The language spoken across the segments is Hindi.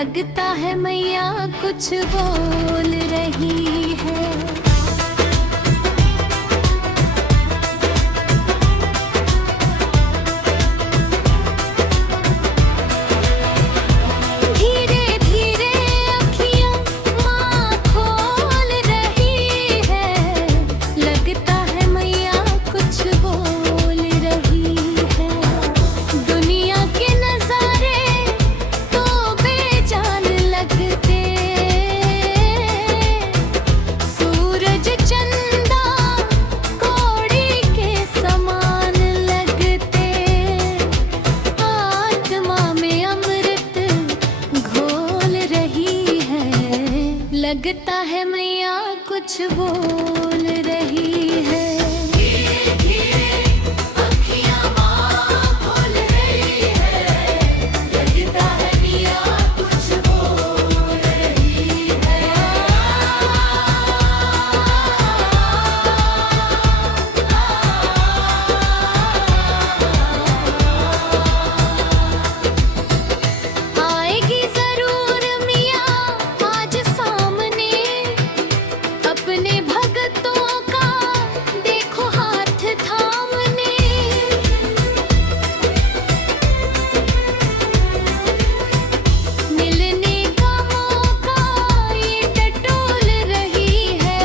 लगता है मैया कुछ बोल रही है। धीरे धीरे अखियां माँ खोल रही है, लगता है मैया कुछ बोल रही है। दुनिया के नजारे तो बेजान लगते, सूरज चंदा कौड़ी के समान लगते। आत्मा में अमृत घोल रही है, लगता है मैया कुछ बोल रही है। धीरे धीरे अखियां माँ खोल रही है, लगता है मैया कुछ बोल रही है। आएगी जरूर मिया आज सामने, अपने भक्तों का देखो हाथ थामने। मिलने का मौका ये टटोल रही है,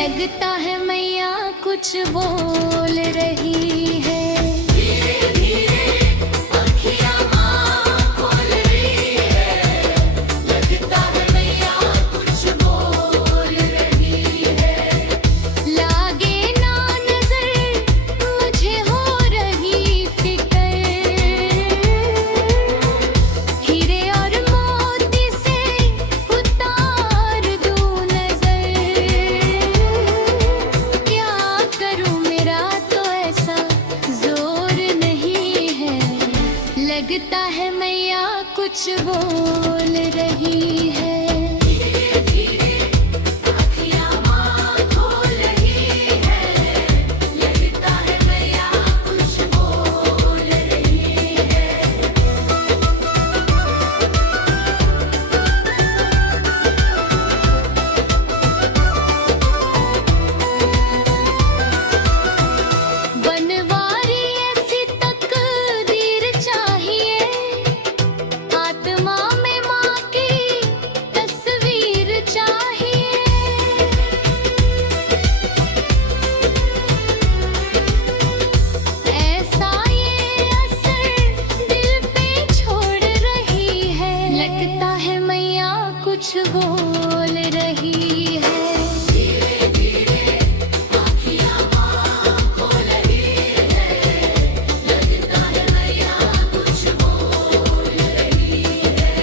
लगता है मैया कुछ बोल रही है। धीरे धीरे अखियां माँ खोल रही है, लगता है मैया कुछ बोल रही है। लागे ना नजर मुझे हो रही फिक्र, हीरे और मोती से उतार दूं नजर। क्या करूं मेरा तो ऐसा जोर नहीं है, लगता है मैया कुछ बोल रही है। धीरे धीरे अखियां माँ खोल रही है, लगता है मैया कुछ बोल रही है। बनवारी ऐसी तकदीर चाहिए, आत्मा में माँ की तस्वीर चाहिए। ऐसा ये असर दिल पे छोड़ रही है, लगता है मैया कुछ बोल रही है। धीरे धीरे अखियां माँ खोल रही है, लगता है मैया कुछ बोल रही है।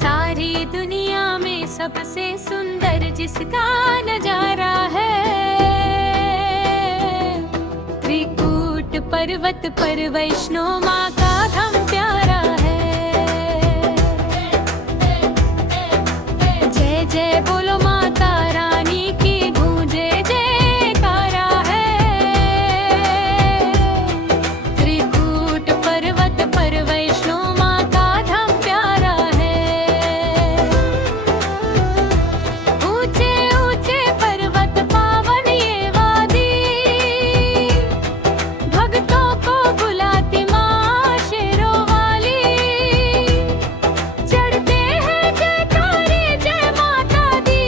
सारी दुनिया में सबसे सुंदर जिसका नजारा है, त्रिकूट पर्वत पर वैष्णो माँ का धाम प्यारा है। जय जय बोलो माता रानी की गूंजे जयकारा है। त्रिकूट पर्वत पर वैष्णो माँ का धाम प्यारा है। ऊंचे ऊंचे पर्वत पावन ये वादी, भक्तों को बुलाती माँ शेरों वाली। चढ़ते हैं जयकारे जय माता दी,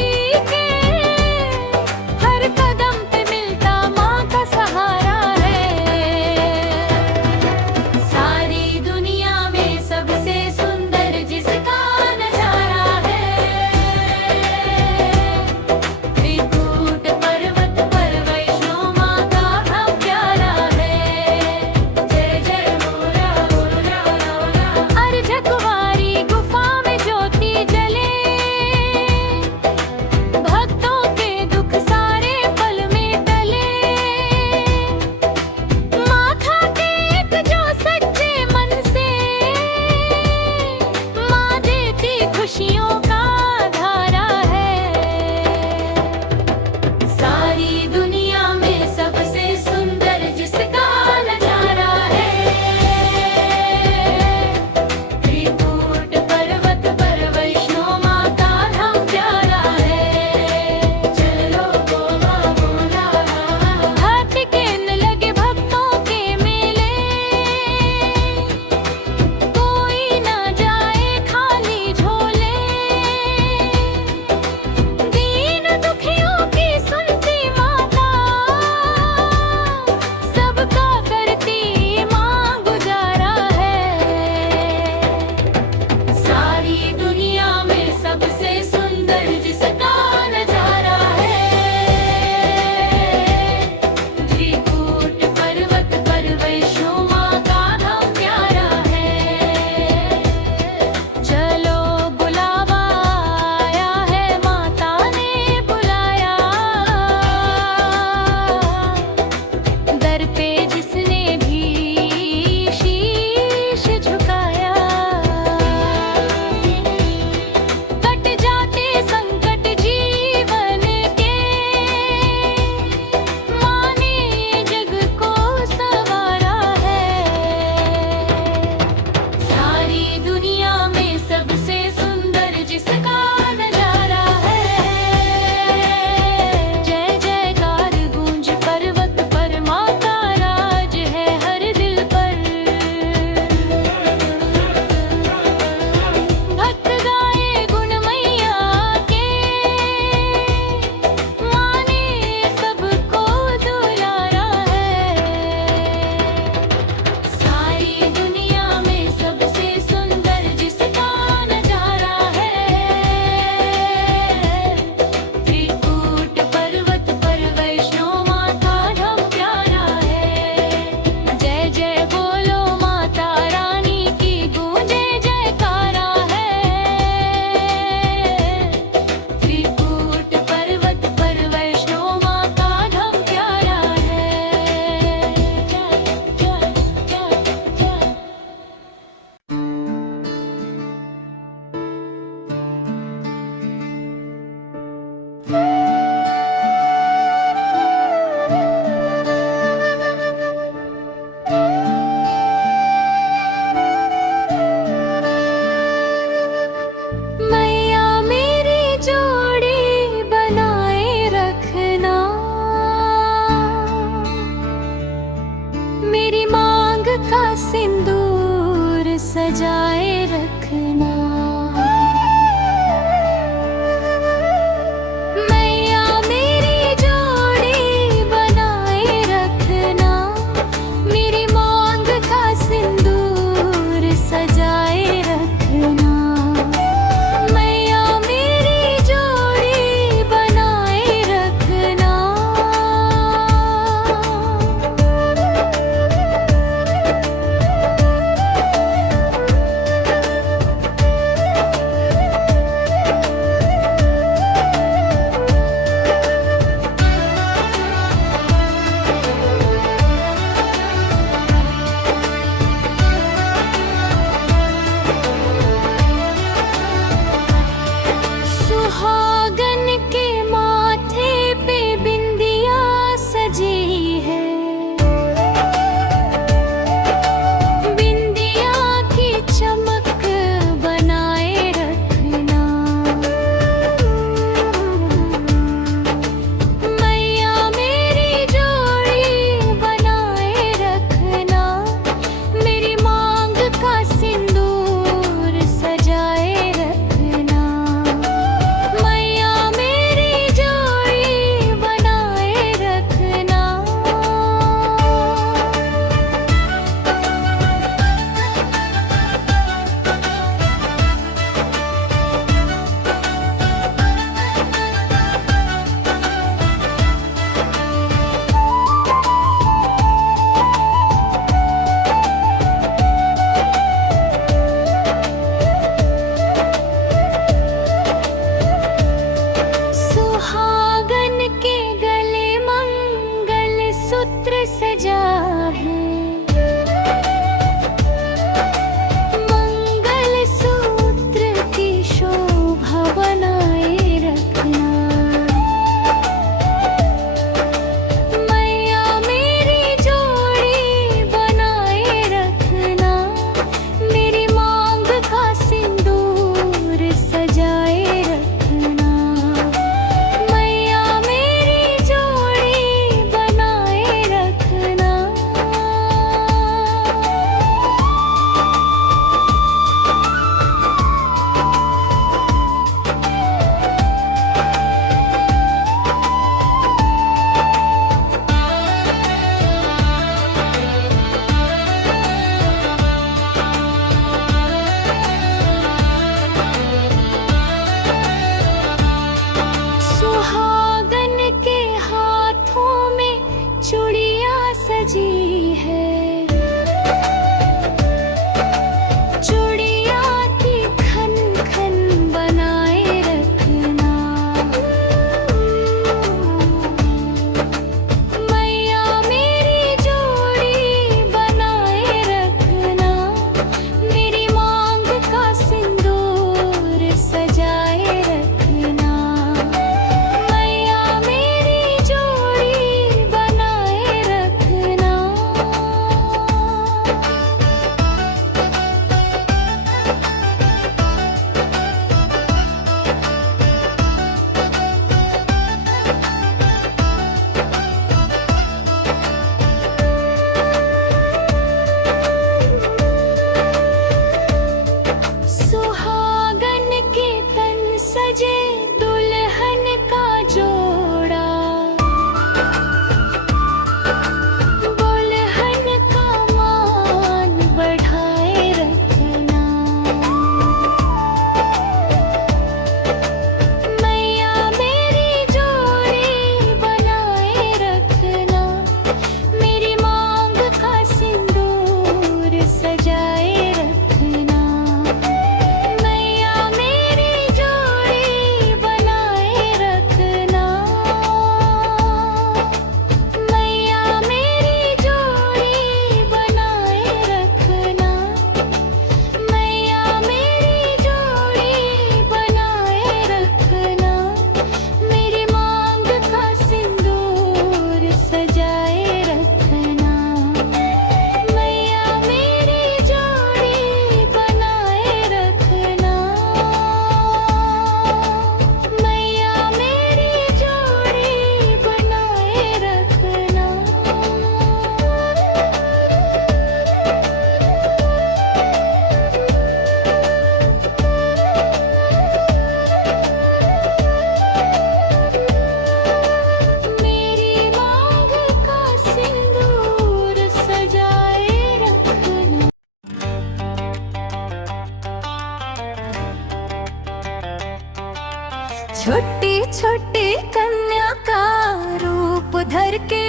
धर के।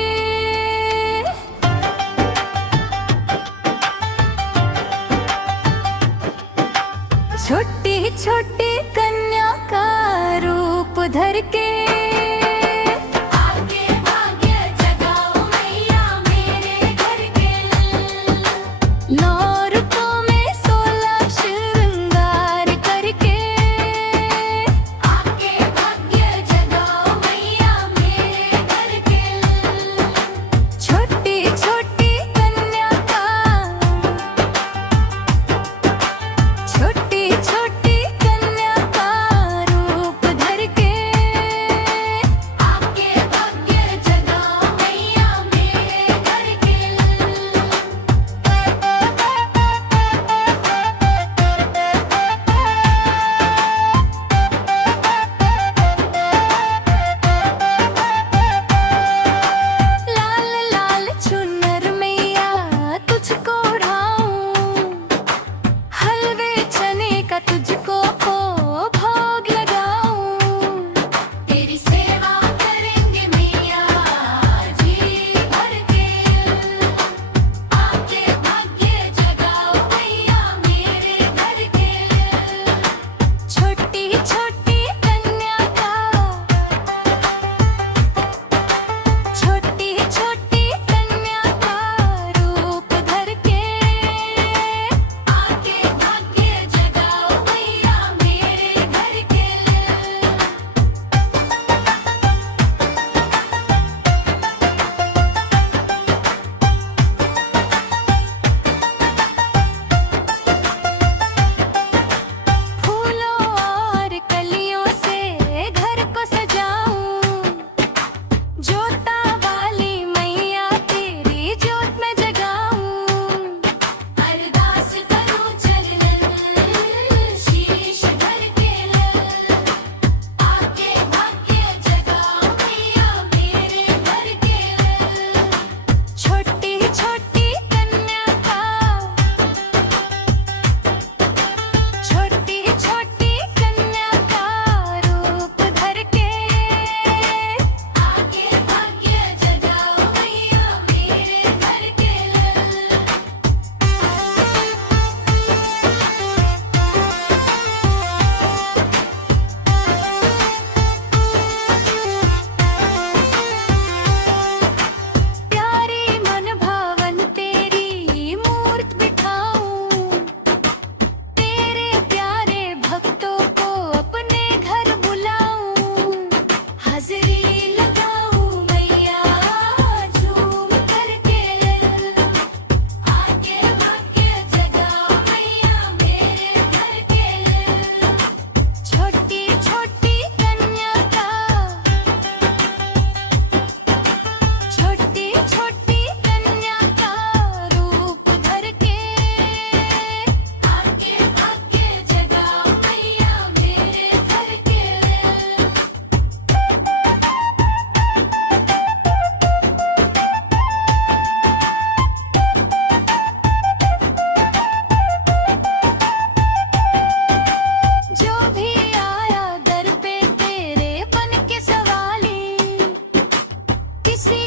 छोटी छोटी कन्या का रूप धर के। आगे भाग्य जगाओ मैया मेरे घर के। नौ रूपों में 16 श्रृंगार करके। आगे भाग्य जगाओ मैया मेरे घर के। छोटी छोटी कन्या का, छोटी छोटी कन्या का रूप धर के। आगे भाग्य जगाओ मैया मेरे घर के। लाल लाल चुनर मैया तुझको ओढ़ाऊं। हलवे चने का तुझको भोग लगाऊं। तेरी सेवा करेंगे मैया जी भर के। आगे भाग्य जगाओ मैया मेरे घर के। छोटी छोटी कन्या का, छोटी छोटी कन्या का रूप धर के। आगे भाग्य जगाओ मैया मेरे घर के। फूलों और कलियों से घर को सजाऊं। जोता वाली मैया तेरी जोत में जगाऊं। अरदास करूं चरणन शीश धर के। आगे भाग्य जगाओ मैया मेरे घर के। छोटी छोटी कन्या का, छोटी छोटी कन्या का रूप धर के। आगे भाग्य जगाओ मैया मेरे घर के। प्यारी मन भावन तेरी मूर्त बिठाऊं। तेरे प्यारे भक्तों को अपने घर बुलाऊं। हाजिरी लगाऊं मैया झूम करके। आगे भाग्य जगाओ मैया मेरे घर के। छोटी छोटी कन्या का, छोटी छोटी कन्या का रूप धर के। आगे भाग्य जगाओ मैया मेरे घर के। जो भी आया दर पे तेरे बन के सवाली, किसी